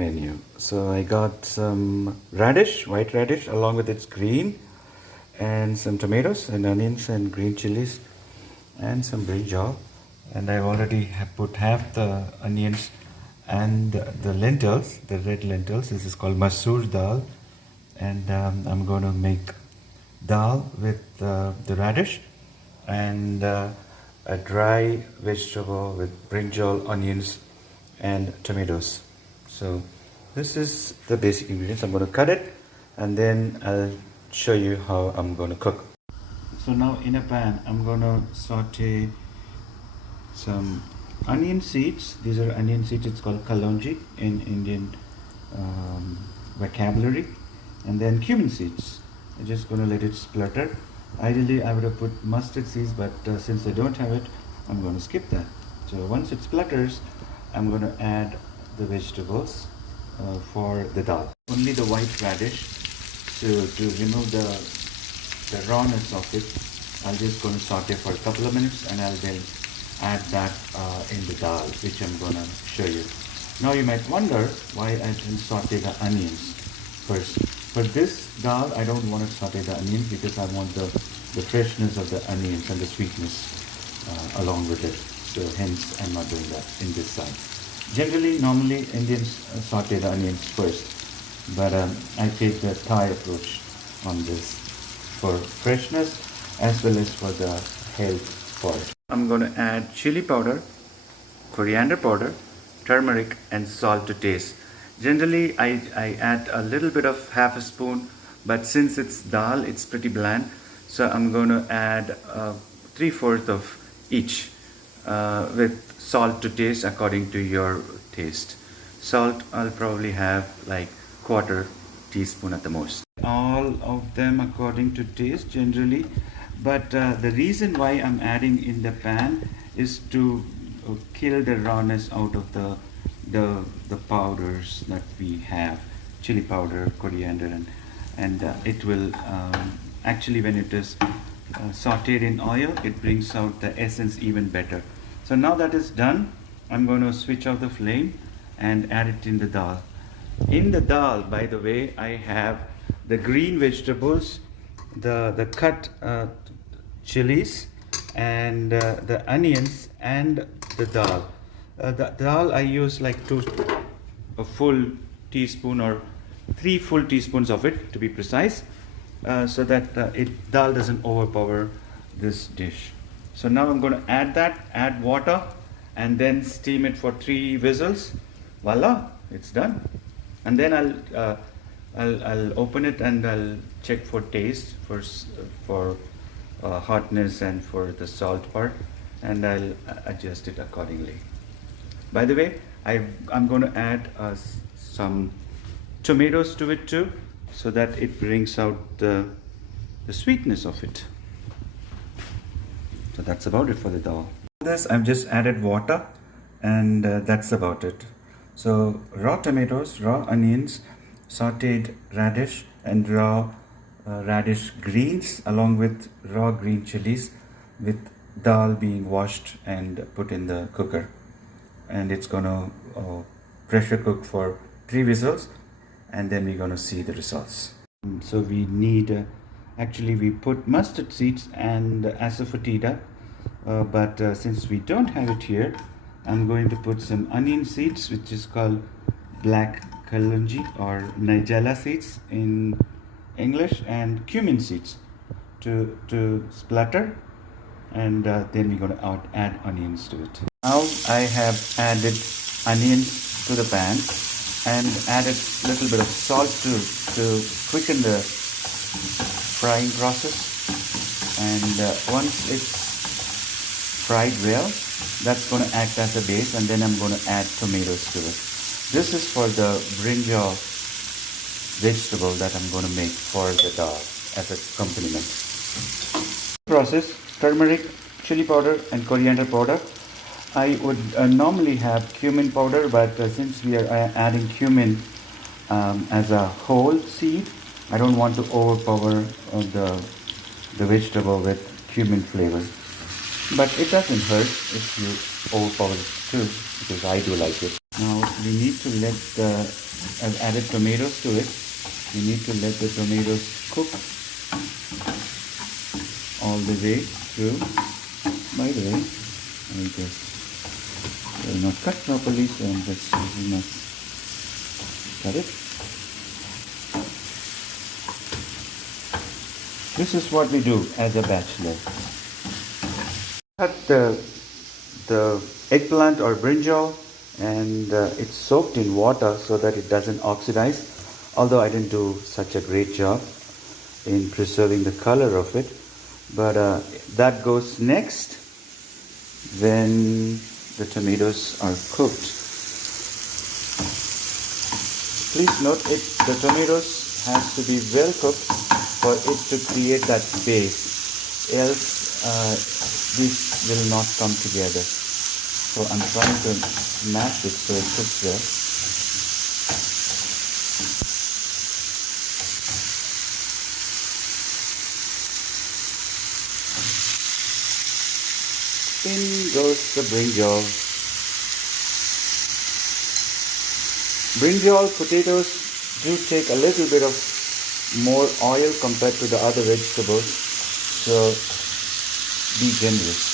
menu. So I got some radish, white radish, along with its green, and some tomatoes and onions and green chilies and some brinjal. And I've already put half the onions and the lentils, the red lentils. This is called masoor dal. And I'm going to make dal with the radish and a dry vegetable with brinjal, onions and tomatoes. So this is the basic ingredients. I'm going to cut it and then I'll show you how I'm going to cook. So now in a pan I'm going to saute some onion seeds. These are onion seeds. It's called kalonji in Indian vocabulary. And then cumin seeds. I'm just going to let it splutter. Ideally I would have put mustard seeds, but since I don't have it, I'm going to skip that. So once it splutters, I'm going to add the vegetables for the dal. Only the white radish. So to remove the rawness of it, I'm just going to saute for a couple of minutes and I'll then add that in the dal, which I'm going to show you. Now you might wonder why I didn't saute the onions first. For this dal, I don't want to saute the onions because I want the freshness of the onions and the sweetness along with it. So hence I'm not doing that in this side. Generally, normally Indians saute the onions first, but I take the Thai approach on this for freshness as well as for the health part. I'm going to add chili powder, coriander powder, turmeric and salt to taste. Generally, I add a little bit of half a spoon, but since it's dal, it's pretty bland. So I'm going to add 3/4 of each with salt to taste according to your taste. Salt, I'll probably have like 1/4 teaspoon at the most. All of them according to taste generally, but the reason why I'm adding in the pan is to kill the rawness out of the powders that we have, chili powder, coriander, and it will actually, when it is sauteed in oil, it brings out the essence even better. So now that is done, I'm going to switch off the flame and add it in the dal. In the dal, by the way, I have the green vegetables, the cut chilies, and the onions and the dal. The dal I use like a full teaspoon or 3 full teaspoons of it to be precise, so that dal doesn't overpower this dish. So now I'm going to add water and then steam it for 3 whistles. Voila, it's done. And then I'll open it and I'll check for taste, for hotness and for the salt part, and I'll adjust it accordingly. By the way, I'm going to add some tomatoes to it too, so that it brings out the sweetness of it. So that's about it for the dal. This I've just added water, and that's about it. So raw tomatoes, raw onions, sauteed radish, and raw radish greens, along with raw green chilies, with dal being washed and put in the cooker. And it's going to pressure cook for 3 whistles, and then we're going to see the results. So we need, actually we put mustard seeds and asafoetida, but since we don't have it here, I'm going to put some onion seeds, which is called black kalonji or nigella seeds in English, and cumin seeds to splutter, and then we're going to add onions to it. Now I have added onions to the pan and added a little bit of salt to quicken the frying process. And once it's fried well, that's going to act as a base, and then I'm going to add tomatoes to it. This is for the brinjal vegetable that I'm going to make for the dal as a accompaniment. Process: turmeric, chili powder and coriander powder. I would normally have cumin powder, but since we are adding cumin as a whole seed, I don't want to overpower the vegetable with cumin flavor. But it doesn't hurt if you overpower it too, because I do like it. Now we need to let the, I've added tomatoes to it. We need to let the tomatoes cook all the way through. By the way, I guess they're not cut properly, so I'm just using my cut it. This is what we do as a bachelor. Cut the eggplant or brinjal, and it's soaked in water so that it doesn't oxidize. Although I didn't do such a great job in preserving the color of it, but that goes next when the tomatoes are cooked. Please note the tomatoes has to be well cooked for it to create that base, else this will not come together. So I'm trying to mash it so it cooks well. In goes the brinjal. Brinjal potatoes do take a little bit of more oil compared to the other vegetables, so be generous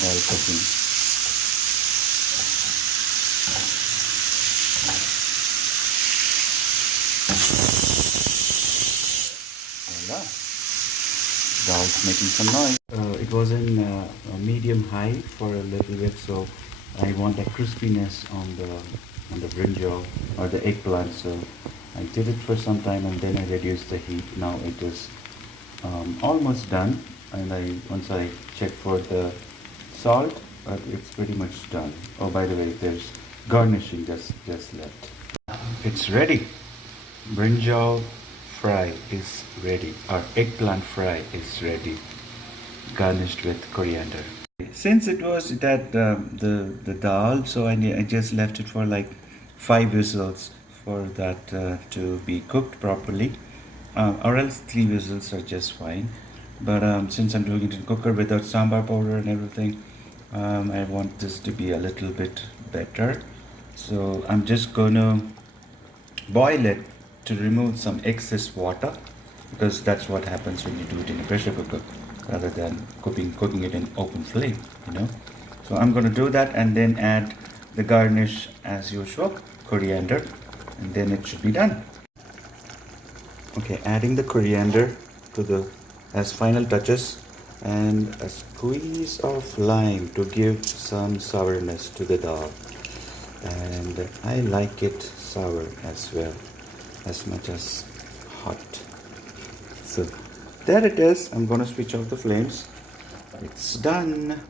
while cooking. Voila. Dal's making some noise. It was in medium high for a little bit, so I want that crispiness on the brinjal or the eggplant. So I did it for some time and then I reduced the heat. Now it is almost done, and once I check for the salt, it's pretty much done. Oh, by the way, there's garnishing just left. It's ready. Brinjal fry is ready, or eggplant fry is ready, garnished with coriander. Since it was that the dal, so I just left it for like 5 whistles for that to be cooked properly, or else 3 whistles are just fine. But since I'm doing it in cooker without sambar powder and everything, I want this to be a little bit better. So I'm just gonna boil it to remove some excess water, because that's what happens when you do it in a pressure cooker rather than cooking it in open flame, you know. So I'm going to do that and then add the garnish as usual, coriander, and then it should be done. Okay, adding the coriander to the as final touches, and a squeeze of lime to give some sourness to the dal. And I like it sour as well, as much as hot. So there it is. I'm gonna switch off the flames. It's done.